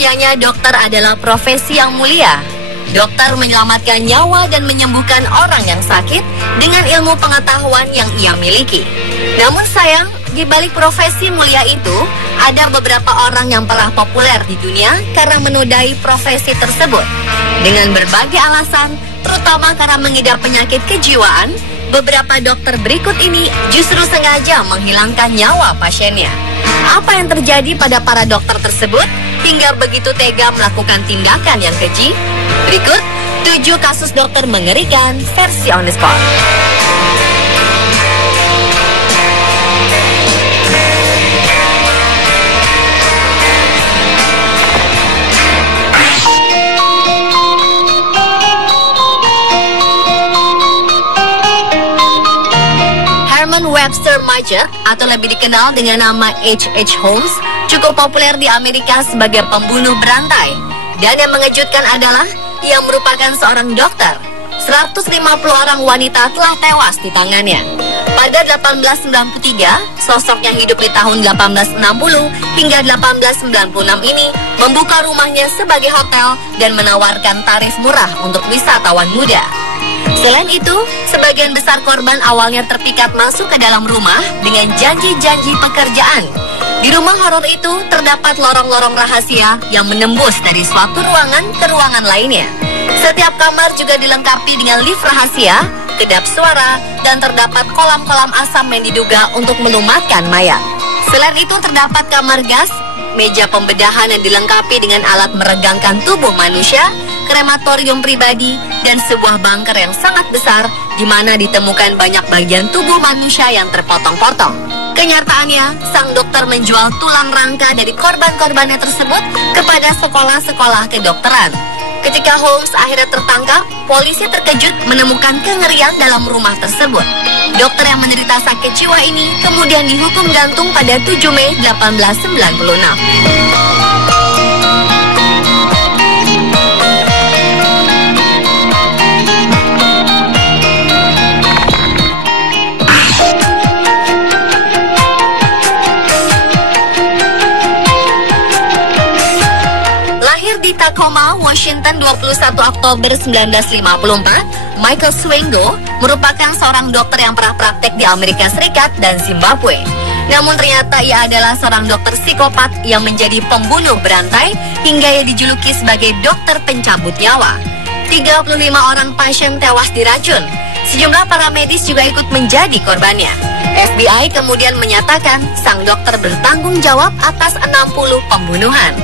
Seyogyanya dokter adalah profesi yang mulia. Dokter menyelamatkan nyawa dan menyembuhkan orang yang sakit dengan ilmu pengetahuan yang ia miliki. Namun sayang, di balik profesi mulia itu, ada beberapa orang yang telah populer di dunia karena menodai profesi tersebut. Dengan berbagai alasan, terutama karena mengidap penyakit kejiwaan, beberapa dokter berikut ini justru sengaja menghilangkan nyawa pasiennya. Apa yang terjadi pada para dokter tersebut hingga begitu tega melakukan tindakan yang keji? Berikut 7 kasus dokter mengerikan versi On The Spot. Webster Major atau lebih dikenal dengan nama H.H. Holmes cukup populer di Amerika sebagai pembunuh berantai. Dan yang mengejutkan adalah ia merupakan seorang dokter. 150 orang wanita telah tewas di tangannya. Pada 1893, sosok yang hidup di tahun 1860 hingga 1896 ini membuka rumahnya sebagai hotel dan menawarkan tarif murah untuk wisatawan muda. Selain itu, sebagian besar korban awalnya terpikat masuk ke dalam rumah dengan janji-janji pekerjaan. Di rumah horor itu terdapat lorong-lorong rahasia yang menembus dari suatu ruangan ke ruangan lainnya. Setiap kamar juga dilengkapi dengan lift rahasia, kedap suara, dan terdapat kolam-kolam asam yang diduga untuk melumatkan mayat. Selain itu terdapat kamar gas, meja pembedahan yang dilengkapi dengan alat meregangkan tubuh manusia, krematorium pribadi, dan sebuah bunker yang sangat besar di mana ditemukan banyak bagian tubuh manusia yang terpotong-potong. Kenyataannya, sang dokter menjual tulang rangka dari korban-korbannya tersebut kepada sekolah-sekolah kedokteran. Ketika Holmes akhirnya tertangkap, polisi terkejut menemukan kengerian dalam rumah tersebut. Dokter yang menderita sakit jiwa ini kemudian dihukum gantung pada 7 Mei 1896. Tacoma, Washington 21 Oktober 1954, Michael Swengo merupakan seorang dokter yang pernah praktek di Amerika Serikat dan Zimbabwe. Namun ternyata ia adalah seorang dokter psikopat yang menjadi pembunuh berantai hingga ia dijuluki sebagai dokter pencabut nyawa. 35 orang pasien tewas diracun. Sejumlah para medis juga ikut menjadi korbannya. FBI kemudian menyatakan sang dokter bertanggung jawab atas 60 pembunuhan.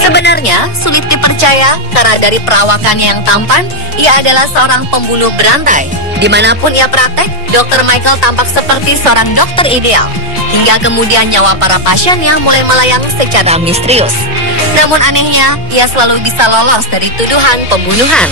Sebenarnya sulit dipercaya karena dari perawakannya yang tampan, ia adalah seorang pembunuh berantai. Dimanapun ia praktek, Dr. Michael tampak seperti seorang dokter ideal. Hingga kemudian nyawa para pasiennya mulai melayang secara misterius. Namun anehnya, ia selalu bisa lolos dari tuduhan pembunuhan.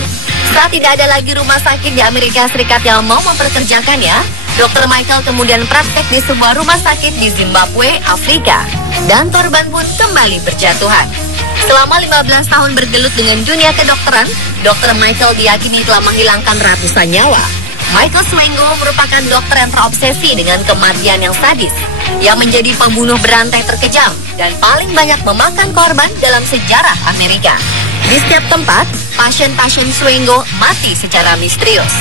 Saat tidak ada lagi rumah sakit di Amerika Serikat yang mau memperkerjakannya, Dr. Michael kemudian praktek di sebuah rumah sakit di Zimbabwe, Afrika. Dan korban pun kembali berjatuhan. Selama 15 tahun bergelut dengan dunia kedokteran, Dr. Michael diyakini telah menghilangkan ratusan nyawa. Michael Swengo merupakan dokter yang terobsesi dengan kematian yang sadis, yang menjadi pembunuh berantai terkejam dan paling banyak memakan korban dalam sejarah Amerika. Di setiap tempat, pasien-pasien Swengo mati secara misterius.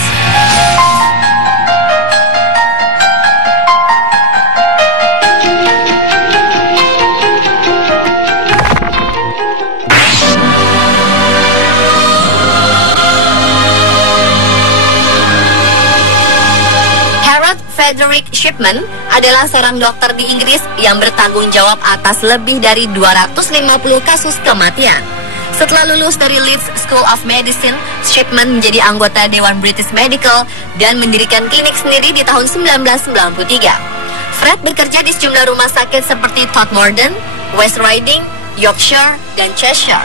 Frederick Shipman adalah seorang dokter di Inggris yang bertanggung jawab atas lebih dari 250 kasus kematian. Setelah lulus dari Leeds School of Medicine, Shipman menjadi anggota Dewan British Medical dan mendirikan klinik sendiri di tahun 1993. Fred bekerja di sejumlah rumah sakit seperti Todmorden, West Riding, Yorkshire, dan Cheshire,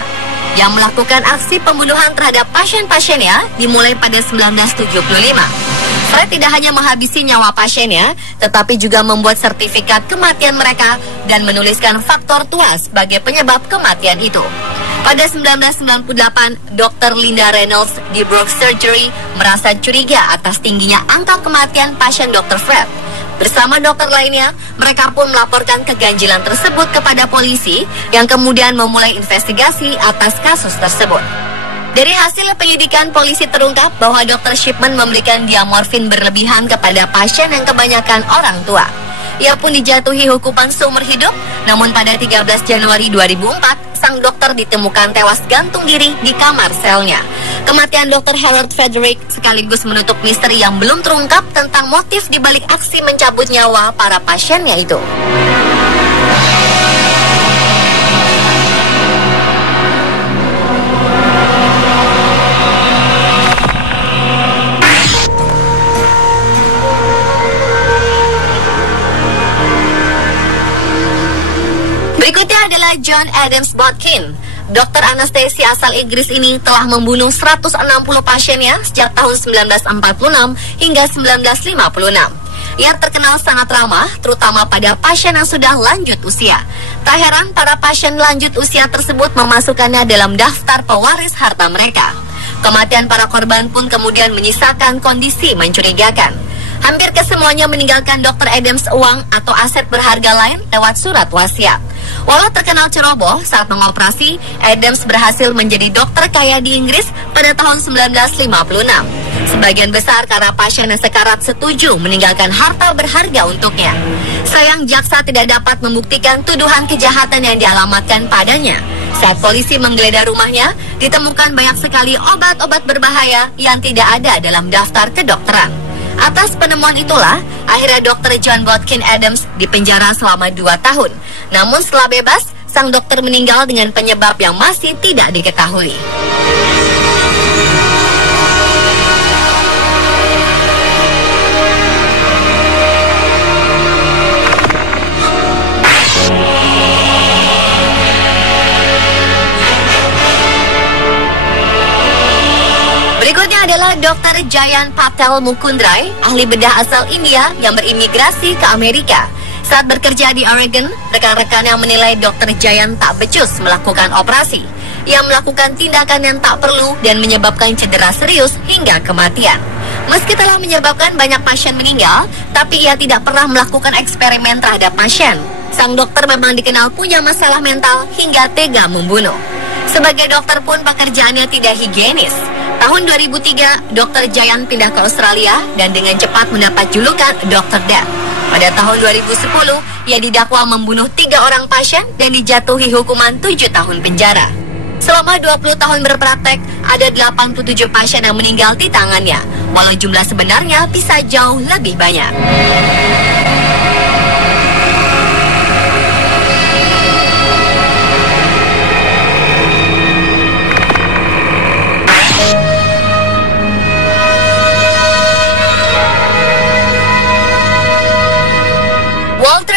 yang melakukan aksi pembunuhan terhadap pasien-pasiennya dimulai pada 1975. Fred tidak hanya menghabisi nyawa pasiennya, tetapi juga membuat sertifikat kematian mereka dan menuliskan faktor tua sebagai penyebab kematian itu. Pada 1998, Dr. Linda Reynolds di Brook Surgery merasa curiga atas tingginya angka kematian pasien Dr. Fred. Bersama dokter lainnya, mereka pun melaporkan keganjilan tersebut kepada polisi yang kemudian memulai investigasi atas kasus tersebut. Dari hasil penyelidikan, polisi terungkap bahwa Dr. Shipman memberikan diamorfin berlebihan kepada pasien yang kebanyakan orang tua. Ia pun dijatuhi hukuman seumur hidup, namun pada 13 Januari 2004, sang dokter ditemukan tewas gantung diri di kamar selnya. Kematian Dr. Harold Frederick sekaligus menutup misteri yang belum terungkap tentang motif dibalik aksi mencabut nyawa para pasiennya itu. Berikutnya adalah John Adams Botkin. Dokter anestesi asal Inggris ini telah membunuh 160 pasiennya sejak tahun 1946 hingga 1956. Ia terkenal sangat ramah, terutama pada pasien yang sudah lanjut usia. Tak heran para pasien lanjut usia tersebut memasukkannya dalam daftar pewaris harta mereka. Kematian para korban pun kemudian menyisakan kondisi mencurigakan. Hampir kesemuanya meninggalkan Dr. Adams uang atau aset berharga lain lewat surat wasiat. Walau terkenal ceroboh saat mengoperasi, Adams berhasil menjadi dokter kaya di Inggris pada tahun 1956. Sebagian besar karena pasien yang sekarat setuju meninggalkan harta berharga untuknya. Sayang jaksa tidak dapat membuktikan tuduhan kejahatan yang dialamatkan padanya. Saat polisi menggeledah rumahnya, ditemukan banyak sekali obat-obat berbahaya yang tidak ada dalam daftar kedokteran. Atas penemuan itulah, akhirnya Dr. John Botkin Adams dipenjara selama 2 tahun. Namun setelah bebas, sang dokter meninggal dengan penyebab yang masih tidak diketahui. Berikutnya adalah Dr. Jayant Patel Mukundrai, ahli bedah asal India yang berimigrasi ke Amerika. Saat bekerja di Oregon, rekan-rekannya menilai Dr. Jayant tak becus melakukan operasi. Ia melakukan tindakan yang tak perlu dan menyebabkan cedera serius hingga kematian. Meski telah menyebabkan banyak pasien meninggal, tapi ia tidak pernah melakukan eksperimen terhadap pasien. Sang dokter memang dikenal punya masalah mental hingga tega membunuh. Sebagai dokter pun pekerjaannya tidak higienis. Tahun 2003, Dr. Jayant pindah ke Australia dan dengan cepat mendapat julukan Dr. Death. Pada tahun 2010, ia didakwa membunuh 3 orang pasien dan dijatuhi hukuman 7 tahun penjara. Selama 20 tahun berpraktek, ada 87 pasien yang meninggal di tangannya, walau jumlah sebenarnya bisa jauh lebih banyak.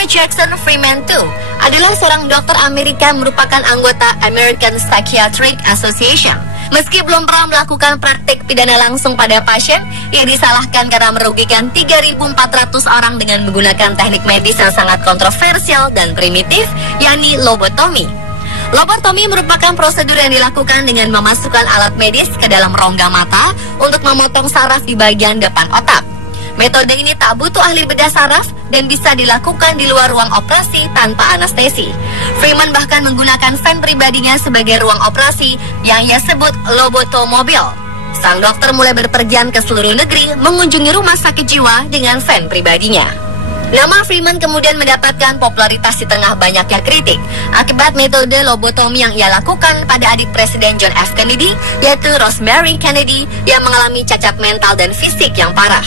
Jackson Freeman II adalah seorang dokter Amerika yang merupakan anggota American Psychiatric Association. Meski belum pernah melakukan praktik pidana langsung pada pasien, ia disalahkan karena merugikan 3.400 orang dengan menggunakan teknik medis yang sangat kontroversial dan primitif, yakni lobotomi. Lobotomi merupakan prosedur yang dilakukan dengan memasukkan alat medis ke dalam rongga mata untuk memotong saraf di bagian depan otak. Metode ini tak butuh ahli bedah saraf dan bisa dilakukan di luar ruang operasi tanpa anestesi. Freeman bahkan menggunakan van pribadinya sebagai ruang operasi yang ia sebut lobotomobil. Sang dokter mulai berpergian ke seluruh negeri mengunjungi rumah sakit jiwa dengan van pribadinya. Nama Freeman kemudian mendapatkan popularitas di tengah banyaknya kritik akibat metode lobotomi yang ia lakukan pada adik Presiden John F. Kennedy, yaitu Rosemary Kennedy, yang mengalami cacat mental dan fisik yang parah.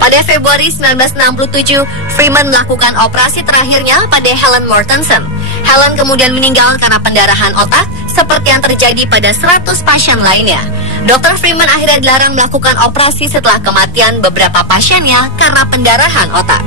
Pada Februari 1967, Freeman melakukan operasi terakhirnya pada Helen Mortensen. Helen kemudian meninggal karena pendarahan otak, seperti yang terjadi pada 100 pasien lainnya. Dr. Freeman akhirnya dilarang melakukan operasi setelah kematian beberapa pasiennya karena pendarahan otak.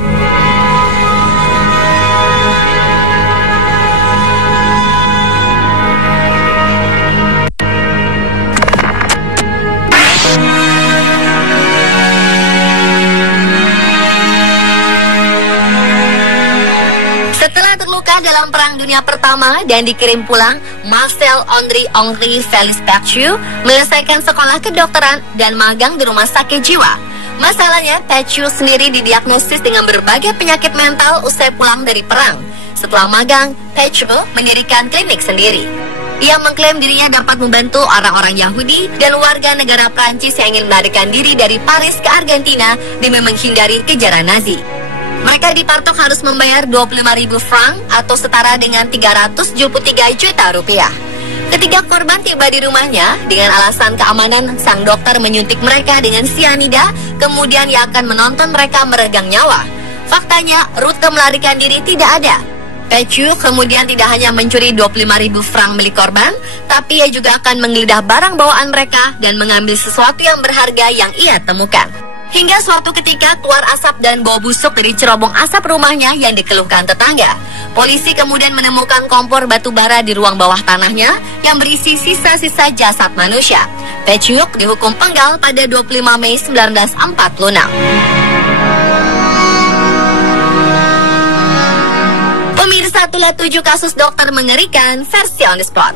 Dalam Perang Dunia Pertama dan dikirim pulang, Marcel Henri Félix Pécu menyelesaikan sekolah kedokteran dan magang di rumah sakit jiwa. Masalahnya, Taechu sendiri didiagnosis dengan berbagai penyakit mental usai pulang dari perang. Setelah magang, Taechu mendirikan klinik sendiri. Ia mengklaim dirinya dapat membantu orang-orang Yahudi dan warga negara Prancis yang ingin melarikan diri dari Paris ke Argentina demi menghindari kejaran Nazi. Mereka dipatok harus membayar 25.000 franc atau setara dengan 373 juta rupiah. Ketika korban tiba di rumahnya, dengan alasan keamanan, sang dokter menyuntik mereka dengan sianida, kemudian ia akan menonton mereka meregang nyawa. Faktanya, rute melarikan diri tidak ada. Taechu kemudian tidak hanya mencuri 25.000 franc milik korban, tapi ia juga akan menggeledah barang bawaan mereka dan mengambil sesuatu yang berharga yang ia temukan. Hingga suatu ketika keluar asap dan bau busuk dari cerobong asap rumahnya yang dikeluhkan tetangga. Polisi kemudian menemukan kompor batu bara di ruang bawah tanahnya yang berisi sisa-sisa jasad manusia. Taechu dihukum penggal pada 25 Mei 1946. Pemirsa, itulah 7 kasus dokter mengerikan versi On The Spot.